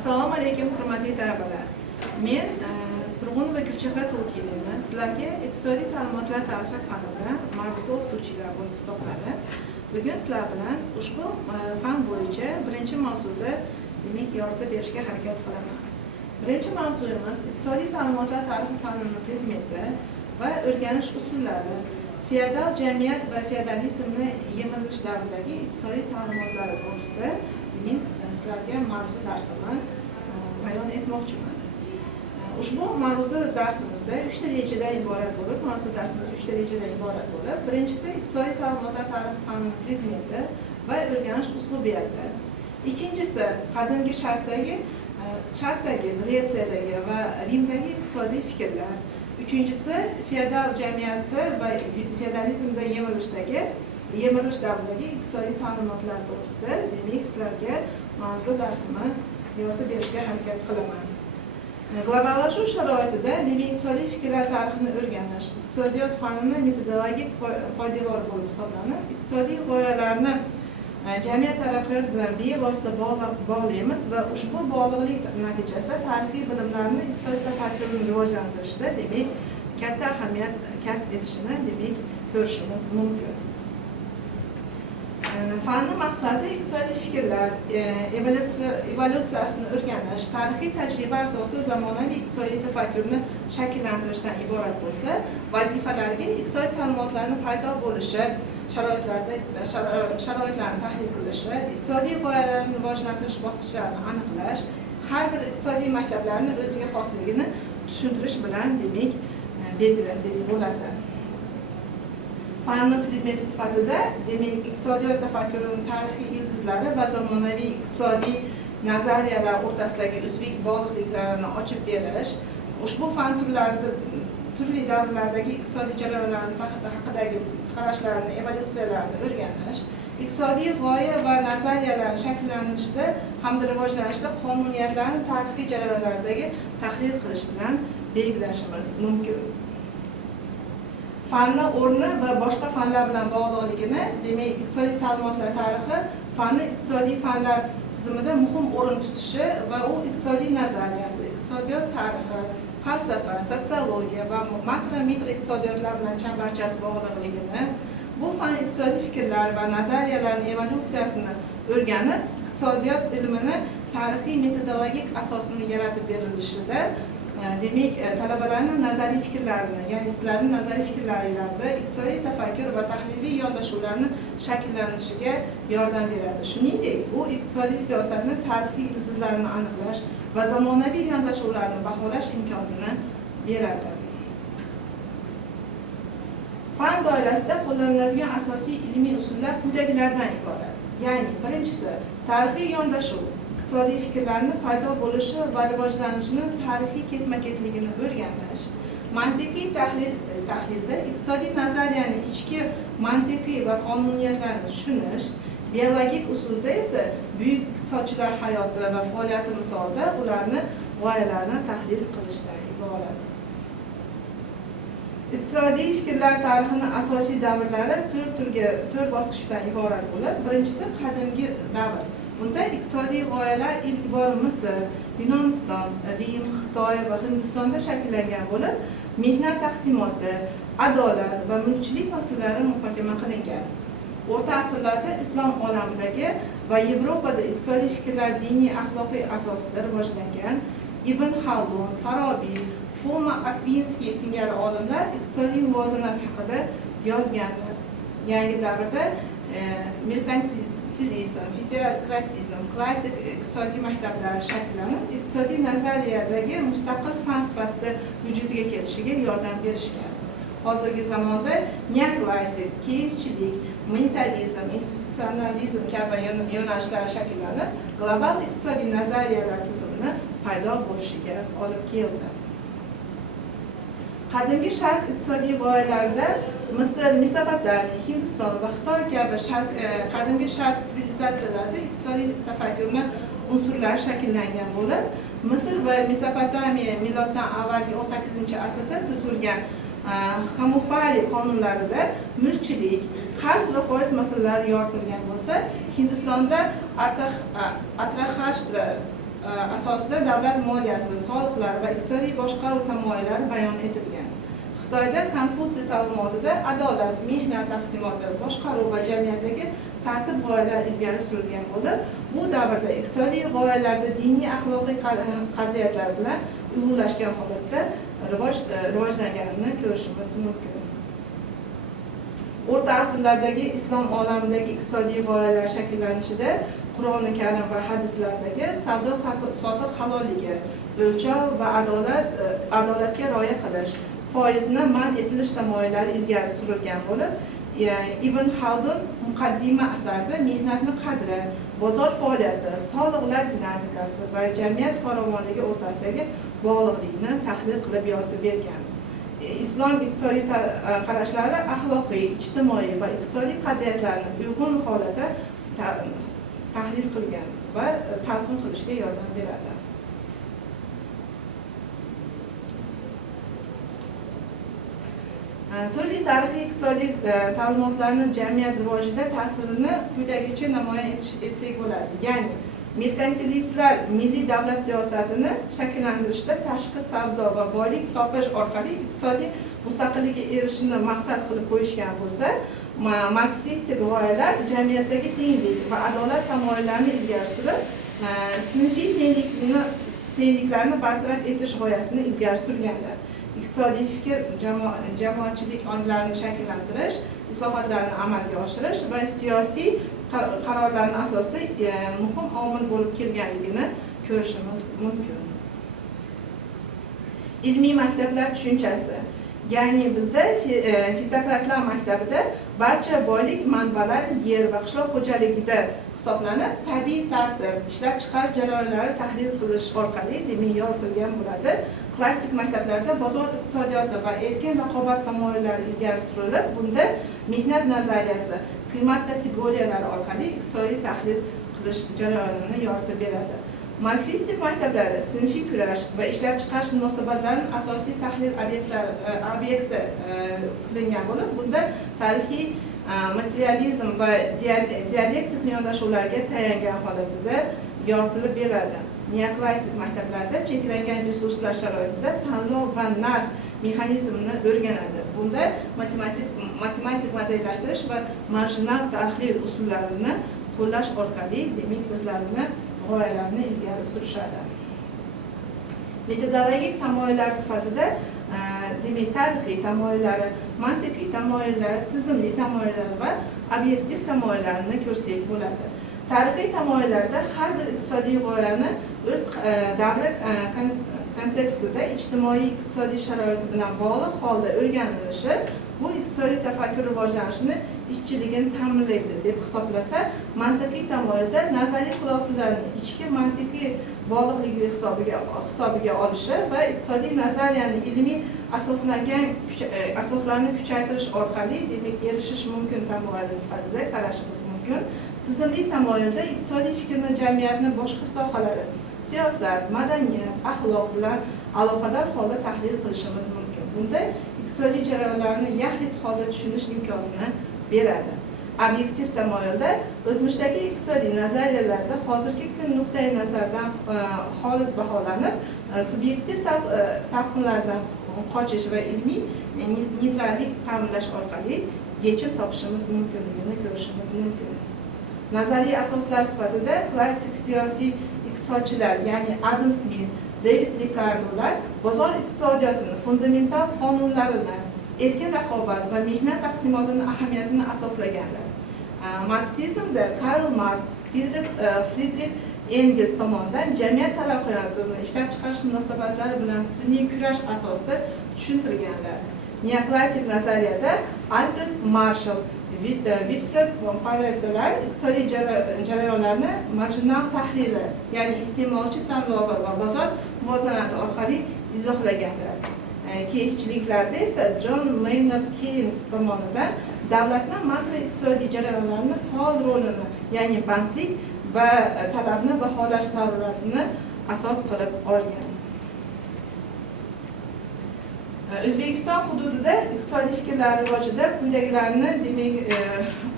Assalomu alaykum, hurmatli talabalar. Men Turg'unova Gulchehra To'lqinova sizlarga iqtisodiy ta'limotlar tarixi fanida mavzu o'qituvchilar bo'lib hisoblanib, bugun sizlar bilan ushbu fan bo'yicha birinchi mavzuda demak yordam berishga harakat qilaman. Birinchi mavzuyimiz iqtisodiy ta'limotlar tarixi fanini predmeti va o'rganish usullari, feodal jamiyat va feodalizmni yemirish davridagi iqtisodiy ta'limotlari to'g'risida demak sizlarga mavzu darsini bayon etmoqchiman. Ushbu mavzu darsimizda 3 ta rejadan iborat bo'lib, mavzu darsimiz 3 ta rejadan iborat bo'lib, birinchisi iqtisodiy ta'limotlar tarixi fani predmeti va o'rganish uslubiyati. Ikkinchisi qadimgi sharqdagi Gretsiyadagi va Rimdagi iqtisodiy fikrlar. Uchinchisi feodal jamiyatda va feodalizmda yemirish davridagi iqtisodiy ta'limotlar to'g'risida demak sizlarga mavzu darsini yordam berishga harakat qilaman. Globallashuv sharoitida demak iqtisodiy fikrlar tarixini o'rganish iqtisodiyot fanini metodologik poydevor bo'lib hisoblanib, iqtisodiy g'oyalarni jamiyat taraqqiyot bilan bevosita bog'laymiz va ushbu bog'liqlik natijasida tarixiy bilimlarni iqtisodiy tafakkurni rivojlantirishda demak katta ahamiyat kasb etishini demak ko'rishimiz mumkin. Fanning maqsadi iqtisodiy fikrlar evolyutsiyasini o'rganish, tarixiy tajriba asosida zamonaviy iqtisodiy tafakkurni shakllantirishdan iborat bo'lsa, vazifalariga iqtisodiy ta'limotlarning paydo bo'lishi sharoitlarni tahlil qilishi, iqtisodiy g'oyalarni rivojlantirish bosqichlarini aniqlash, har bir iqtisodiy maktablarning o'ziga xosligini tushuntirish bilan demak belgilasak bo'ladi. Fanning predmeti sifatida demak iqtisodiyot tafakkurining tarixiy ildizlari va zamonaviy iqtisodiy nazariyalar o'rtasidagi uzviy bog'liqliklarni ochib berish, ushbu fan turlarida turli davrlardagi iqtisodiy jarayonlar haqidagi qarashlarni, evolyutsiyalarni o'rganish, iqtisodiy g'oya va nazariyalar shakllanishida hamda rivojlanishida qonuniyatlarni tarixiy jarayonlardagi tahlil qilish bilan belgilashimiz mumkin. Fanni o'rni va boshqa fanlar bilan bog'liqligini demak iqtisodiy ta'limotlar tarixi fanni iqtisodiy fanlar tizimida muhim o'rin tutishi va u iqtisodiy nazariyasi, iqtisodiyot tarixi, falsafa, sotsiologiya va makro-mikro iqtisodiyotlar bilan chambarchas bog'liqligini, bu fan iqtisodiy fikrlar va nazariyalarning evolyutsiyasini o'rganib, iqtisodiyot ilmini tarixiy metodologik asosini yaratib berilishida demak talabalarning nazariy fikrlarini, ya'ni sizlarning nazariy fikrlaringizda iqtisodiy tafakkur va tahliliy yondashuvlarni shakllanishiga yordam beradi. Shuningdek, u iqtisodiy siyosatning tarixiy ildizlarini aniqlash va zamonaviy yondashuvlarni baholash imkonini beradi. Fan doirasida qo'llaniladigan asosiy ilmiy usullar quyidagilardan iborat. Ya'ni birinchisi tarixiy yondashuv, iqtisodiy fikrlarning paydo bo'lishi va rivojlanishining tarixiy ketma-ketligini o'rganish, mantiqiy tahlilda iqtisodiy nazariyaning ichki mantiqiy va qonuniyatlarini tushunish, biologik usulda esa buyuk iqtisodchilar hayoti va faoliyati misolida ularni g'oyalarini tahlil qilishdan iborat. Iqtisodiy fikrlar tarixining asosiy davrlari 4 bosqichdan iborat bo'lib, birinchisi qadimgi davr. Unda iqtisodiy g'oyalar ilk bor Misr, Yunoniston, Rim, Xitoy va Hindistonda shakllangan bo'lib, mehnat taqsimoti, adolat va mulkchilik masalalari muhokama qilingan. O'rta asrlarda islom olamidagi va Yevropada iqtisodiy fikrlar diniy axloqiy asosida rivojlangan. Ibn Xaldun, Farabiy, Foma Akvinskiy singari olimlar iqtisodiy muvozanat haqida yozganlar. Yangi davrda merkantilizm, fiziokratizm, klassik iqtisodiy maktablar shakllanib, iqtisodiy nazariyadagi mustaqil fan sifatida vujudiga kelishiga yordam berishgan. Hozirgi zamonda neoklassik, keyschilik, monetalizm, institutsionalizm kabi yo'nalishlar shakllanib, global iqtisodiy nazariyalar tizimini paydo bo'lishiga olib keldi. Qadimgi sharq iqtisodiy g'oyalarida Misr, Mesopotamiya, Hindiston va Xitoy kabi qadimgi sharq sivilizatsiyalarida iqtisodiy tafakkurni unsurlar shakllangan bo'lib, Misr va Mesopotamiya miloddan avvalgi 18-asrda tuzilgan Hammurabi qonunlarida mulkchilik, qarz va foiz masalalari yoritilgan bo'lsa, Hindistonda Atraxashtra asosida davlat moliyasi, soliqlar va iqtisodiy boshqaruv tamoyillari bayon etilgan. Xitoyda Konfutsiy ta'limotida adolat, mehnat taqsimoti, boshqaruv va jamiyatdagi tartib g'oyalar ilgari surilgan bo'lib, bu davrda iqtisodiy g'oyalarda diniy axloqiy qadriyatlar bilan uyg'unlashgan holatda rivojlanganini ko'rishimiz mumkin. O'rta asrlardagi islom olamidagi iqtisodiy g'oyalar shakllanishida Qur'oni Karim va hadislardagi savdo sotiq halolligi, o'lchov va adolatga rioya qilish, foizni man etilish tamoyillari ilgari surilgan bo'lib, Ibn Xaldun muqaddima asarida mehnatni qadri, bozor faoliyati, soliqlar dinamikasi va jamiyat farovonligi o'rtasidagi bog'liqlikni tahlil qilib yoritib bergan. Islom iqtisodiy qarashlari axloqiy, ijtimoiy va iqtisodiy qadriyatlarni uyg'un holatda tahlil qilgan va talqin qilishga yordam beradi. Turli tarixiy iqtisodiy ta'limotlarni jamiyat rivojida ta'sirini quyidagicha namoyon etsak bo'ladi. Ya'ni merkantilistlar milliy davlat siyosatini shakllantirishda tashqi savdo va boylik topish orqali iqtisodiy mustaqillikka erishishni maqsad qilib qo'yishgan bo'lsa, marksistik g'oyalar jamiyatdagi tenglik va adolat tamoyillarini ilgari surib, sinfiy tengliklarni bartaraf etish g'oyasini ilgari surganlar. Iqtisodiy fikr jamoatchilik onglarini shakllantirish, islohotlarni amalga oshirish va siyosiy qarorlarni asosida muhim omil bo'lib kelganligini ko'rishimiz mumkin. Ilmiy maktablar tushunchasi. Ya'ni bizda fizikratlar maktabida barcha boylik manbalari yer va qishloq xo'jaligida hisoblanib, tabiiy tartib, ishlab chiqarish jarayonlari tahlil qilish orqali demak yoritilgan bo'ladi. Klassik maktablarda bozor iqtisodiyoti va erkin raqobat tamoyillari ilgari surilib, bunda mehnat nazariyasi, qiymat kategoriyalari orqali iqtisodiy tahlil qilish jarayonini yoritib beradi. Marksistik maktablari sinfiy kurash va ishlab chiqarish munosabatlarining asosiy tahlil obyekti qilingan bo'lib, bunda tarixiy materializm va dialektik yondashuvlarga tayangan holatida yoritilib beradi. Neoklassik maktablarda cheklangan resurslar sharoitida tanlov va narx mexanizmini o'rganadi. Bunda matematik modellashtirish va marjinal tahlil usullarini qo'llash orqali demak o'zlarini g'oyalarini ilgari surishadi. Metodologik tamoyillar sifatida demak tarixiy tamoyillari, mantiqiy tamoyillari, tizimli tamoyillari va obyektiv tamoyillarni ko'rsak bo'ladi. Tarixiy tamoyillarda har bir iqtisodiy g'oyani o'z davri kontekstida ijtimoiy iqtisodiy sharoiti bilan bog'liq holda o'rganilishi bu iqtisodiy tafakkur rivojlanishini ishchiligini ta'minlaydi deb hisoblasa, mantiqiy tamoyilda nazariy xulosalarni ichki mantiqiy bog'liqligi hisobiga olishi va iqtisodiy nazariyani ilmiy asoslarni kuchaytirish orqali demak erishish mumkin tamoyili sifatida qarashimiz mumkin. Tizimli tamoyilda iqtisodiy fikrni jamiyatni boshqa sohalari, siyosat, madaniyat, axloq bilan aloqador holda tahlil qilishimiz mumkin. Bunda iqtisodiy jarayonlarni yaxlit holda tushunish imkonini beradi. Obyektiv tamoyilda o'tmishdagi iqtisodiy nazariyalarda hozirgi kun nuqtai nazardan xolis baholanib, subyektiv talqinlardan qochish va ilmiy neytrallik ta'minlash orqali yechim topishimiz mumkinligini ko'rishimiz mumkin. Nazariy asoslar sifatida klassik siyosiy iqtisodchilar, ya'ni Adam Smith, David Ricardolar bozor iqtisodiyotini, fundamental qonunlarini, erkin raqobat va mehnat taqsimotining ahamiyatini asoslaganlar. Marksizmda Karl Marx, Friedrich Engels tomonidan jamiyat taraqqiyotini ishlab chiqarish munosabatlari bilan sun'iy kurash asosida tushuntirganlar. Neoklassik nazariyada Alfred Marshall, Wilfred von Paretolar iqtisodiy jarayonlarni marjinal tahlili, ya'ni iste'molchi tanlovi va bozor muvozanati orqali izohlaganlar. Keyinchiliklarda esa John Maynard Keynes tomonidan davlatning makroiqtisodiy jarayonlarni faol rolini, ya'ni bandlik va talabni baholash zaruratini asos qilib olgan. O'zbekiston hududida iqtisodiy fikrlar rivojida quyidagilarni demak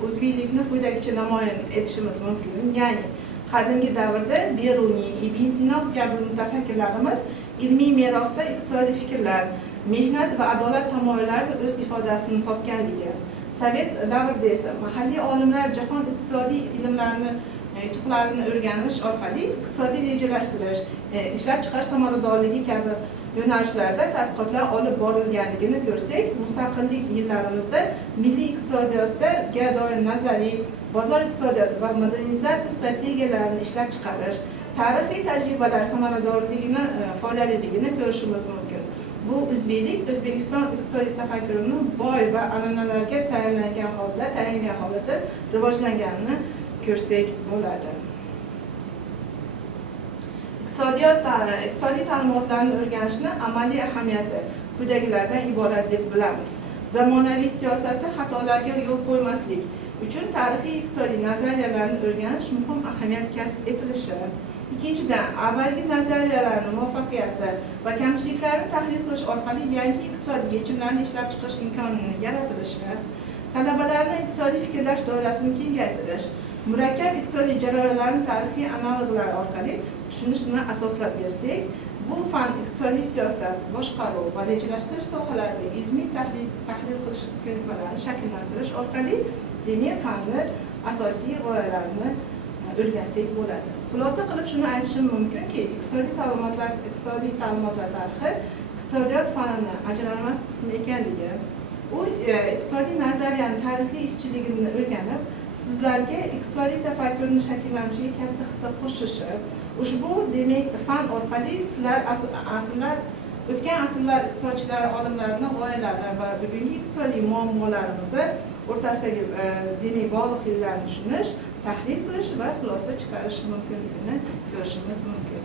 o'zbeklikni quyidagicha namoyon etishimiz mumkin. Ya'ni qadimgi davrda Beruniy, Ibn Sino kabi mutafakkirlarimiz ilmiy merosda iqtisodiy fikrlar, mehnat va adolat tamoyillari o'z ifodasini topganligi, Sovet davrida esa mahalliy olimlar jahon iqtisodiy ilmlarini yutuqlarini o'rganish orqali iqtisodiy rejalashtirish, ishlab chiqarish samaradorligi kabi yo'nalishlarda tadqiqotlar olib borilganligini ko'rsak, mustaqillik yillarimizda milliy iqtisodiyotga doir nazariy, bozor iqtisodiyoti va modernizatsiya strategiyalarini ishlab chiqarish, tarixiy tajribalar samaradorligini, foydaliligini ko'rishimiz mumkin. Bu o'zbeklik O'zbekiston iqtisodiy tafakkurining boy va an'analarga tayangan holda rivojlanganini ko'rsak bo'ladi. Iqtisodiy ta'limotlarni o'rganishni amaliy ahamiyati quyidagilardan iborat deb bilamiz. Zamonaviy siyosatda xatolarga yo'l qo'ymaslik uchun tarixiy iqtisodiy nazariyalarni o'rganish muhim ahamiyat kasb etilishi. Ikkinchidan, avvalgi nazariyalarning muvaffaqiyati va kamchiliklarini tahlil qilish orqali yangi iqtisodiy yechimlarni ishlab chiqarish imkonini yaratilishi. Talabalarning iqtisodiy fikrlash doirasini kengaytirish, murakkab iqtisodiy jarayonlarni tarixiy analoglar orqali tushunishni asoslab bersak, bu fan iqtisodiy siyosat, boshqaruv va rejalashtirish sohalarida ilmiy tahlil qilish ko'nikmalarini shakllantirish orqali demak fanni asosiy g'oyalarini o'rgansak bo'ladi. Xulosa qilib shuni aytishim mumkinki, iqtisodiy ta'limotlar tarixi iqtisodiyot fanining ajralmas qismi ekanligi, u iqtisodiy nazariyaning tarixiy ishchiligini o'rganib, sizlarga iqtisodiy tafakkurni shakllanishiga katta hissa qo'shishi, ushbu demak fan orqali sizlar o'tgan asrlar iqtisodchilari, olimlarining g'oyalari va bugungi iqtisodiy muammolarimizni o'rtasidagi demak bog'liqliklarni tushunish, tahlil qilish va xulosa chiqarish mumkinligini ko'rishimiz mumkin.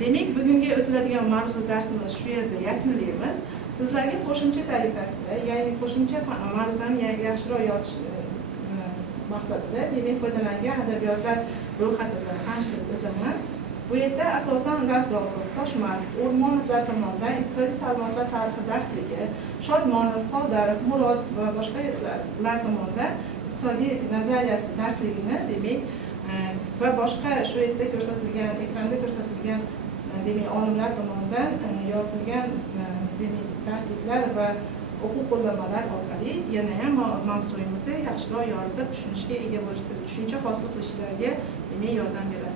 Demak, bugungi o'tiladigan mavzu darsimiz shu yerda yakunlaymiz. Sizlarga qo'shimcha tariqasida, ya'ni qo'shimcha mavzuni yaxshiroq yoritish maqsadida demak foydalangan adabiyotlar ro'yxati bilan tanishtirib o'taman. Bu yerda asosan Razdorov, Toshmarov, O'rmonovlar tomonidan iqtisodiy ta'limotlar tarixi darsligi, Shodmonov, Xoldarov, Murodov va boshqalar tomonidan iqtisodiy nazariyasi darsligini demak va boshqa shu yerda ko'rsatilgan, ekranda ko'rsatilgan demak olimlar tomonidan yoritilgan demak darsliklar va o'quv qo'llanmalar orqali yana ham mavzuyimizni yaxshiroq yoritib tushunishga ega bo'lishga, tushuncha hosil qilishlariga demak yordam beradi.